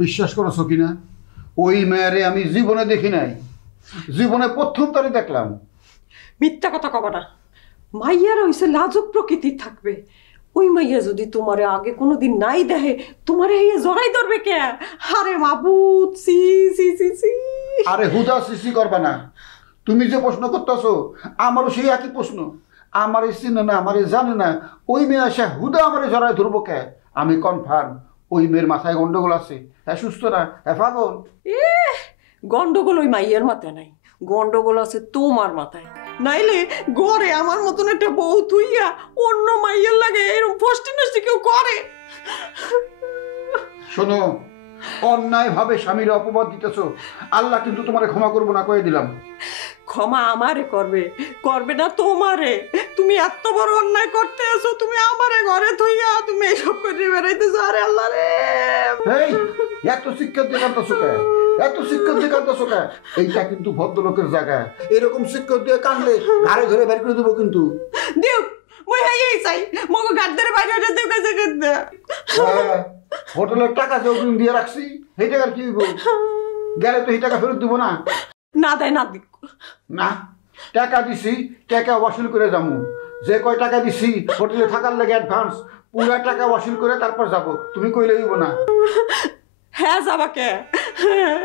বিশ্বাস করো সকিনা, ওই মেয়েরে আমি জীবনে দেখি নাই, জীবনে প্রথম তারে দেখলাম। মিথ্যা কথা কবা না। মাইয়ার হইছে লাজুক প্রকৃতির থাকবে। ওই মাইয়া যদি তোমারে আগে কোনোদিন নাই দেখে তোমারে হইয়া জড়াই ধরবে কে? আরে মাবুদ, সি সি সি সি। আরে হুদা সিসি করবা না, তুমি যে প্রশ্ন করতেছো আমারও সেই একই প্রশ্ন। আমারে চিনে না, আমারে জানে না, ওই মেয়ে আসে হুদা আমারে জড়ায় ধরবো কে? আমি কনফার্ম ওই মেয়ের মাথায় গন্ডগোল আছে, হ্যাঁ সুস্থ না, হ্যাঁ পাগল। গন্ডগোল ওই মাইয়ার মাথায় নাই, গন্ডগোল আছে তোমার মাথায়। নাইলে গড়ে আমার মতন একটা বউ তুইয়া অন্য মাইয়ার লাগে এরকম ফষ্টি নষ্টি কেউ করে? শোনো, অন্যায় ভাবে স্বামীর অপবাদ দিতেছো, আল্লাহ কিন্তু তোমারে ক্ষমা করবো না, কয়ে দিলাম। ক্ষমা আমারে করবে, করবে না তোমারে। তুমি এত বড় অন্যায় করতে এসো, তুমি আমারে ঘরে থইয়া তুমি এইসব করে বেড়াইতেছো। আরে আল্লাহ রে, এই এত শিক্ষক দিয়ে কাঁদতেছো কে? এত শিক্ষক দিয়ে কাঁদতেছো কে? এইটা কিন্তু ভদ্রলোকের জায়গা, এরকম শিক্ষক দিয়ে কাঁদলে ঘাড়ে ধরে বের করে দেবো কিন্তু। দিও মই হাইই চাই মগো গাড় ধরে বাইরে দিও কাছে করতে। হোটেলের টাকা যে অগ্রিম দিয়ে রাখছি, সেই টাকার কি হইব? গেলে তো এই টাকা ফেরত দিব না। না দেয় না দিক না, টাকা দিছি, টাকা ওয়াসুল করে যাবো। যে কয় টাকা দিছি হোটেলে থাকার লাগে অ্যাডভান্স, পুরা টাকা ওয়াসুল করে তারপর যাব। তুমি কইলে হইব না। হ্যাঁ যাবাকে,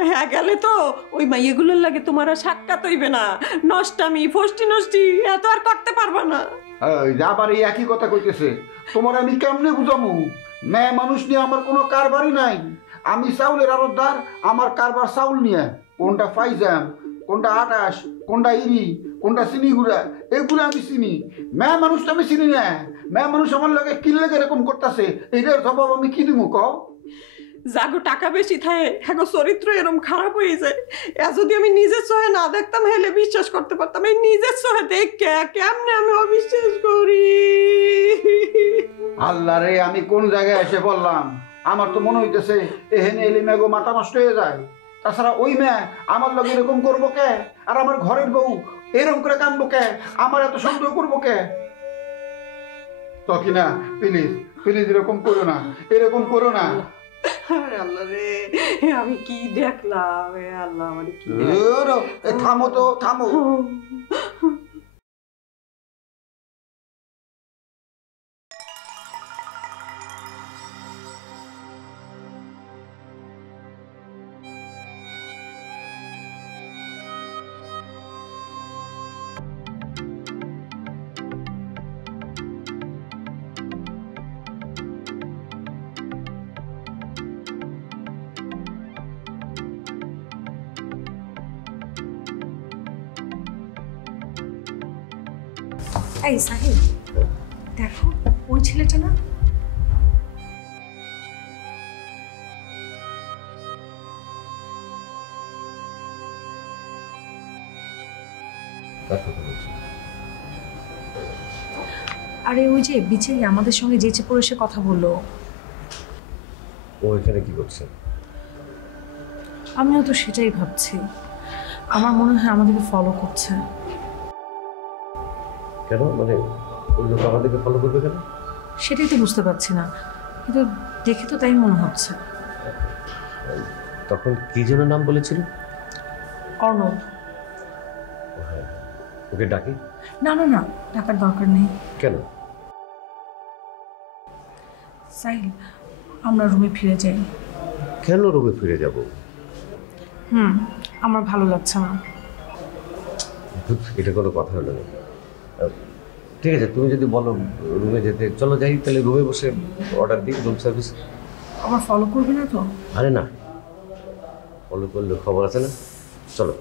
হ্যাঁ গেলে তো ওই মাইয়াগুলোর লাগে তোমার আর সাক্ষাৎ হইবে না। নষ্টামি ফষ্টি নষ্টি এত আর করতে পারবা না। আবার এই একই কথা কইতেছে, তোমার আমি কেমনে বুঝামু? মেয়ে মানুষ নিয়ে আমার কোনো কারবারই নাই। আমি চাউলের আড়তদার, আমার কারবার চাউল নিয়ে। কোনটা ফাইজাম, কোনটা আটাশ, কোনটা ইরি, কোনটা চিনি গুড়া, এগুলো আমি চিনি। মেয়ে মানুষটা আমি চিনি না। মেয়ে মানুষ আমার লগে কি লেগে এরকম করতেছে, এইটার জবাব আমি কি দিব কও? যাগো টাকা বেশি থাকে হ্যাঁ চরিত্র এরকম খারাপ হয়ে যায়। যদি আমি নিজের চোখে না দেখতাম হেলে বিশ্বাস করতে পারতাম। এই নিজের চোখে দেখে কেমনে আমি অবিশ্বাস করি? আল্লাহ রে, আমি কোন জায়গায় এসে বললাম? আমার তো মনে হইতেছে এহেনে এলি মেঘো মাথা নষ্ট হয়ে যায়। তাছাড়া ওই মেয়ে আমার লগে এরকম করবো কে? আর আমার ঘরের বউ এরকম করে কাঁদবো কে? আমার এত সন্দেহ করবো কে? তকিনা প্লিজ প্লিজ এরকম করো না, এরকম করো না। আল্লাহ রে, আমি কি দেখলাম? আল্লাহ আমার কি থামো তো, থামো। এই সাহিল, দেখো ওই ছেলেটা না? আরে ওই যে বিচে আমাদের সঙ্গে যেচে পড়ে সে কথা বললো। ও এখানে কি করছে? আমিও তো সেটাই ভাবছি। আমার মনে হয় আমাদেরকে ফলো করছে। কেন? মানে ওই লোক আমাদেরকে ফলো করবে কেন? সেটাই তো বুঝতে পারছি না, কিন্তু দেখে তো তাই মনে হচ্ছে। তখন কি যেন নাম বলেছিল? অর্ণব। হ্যাঁ, ওকে ডাকি? না না না, টাকার দরকার নেই। কেন? সাহিল, আমরা রুমে ফিরে যাই। কেন রুমে ফিরে যাব? আমার ভালো লাগছে না। এটা কোনো কথা হলো না। ঠিক আছে, তুমি যদি বলো রুমে যেতে, চলো যাই। তাহলে রুমে বসে অর্ডার দিই, রুম সার্ভিস। আমার ফলো করবে না তো? আরে না, ফলো করলে খবর আছে না। চলো।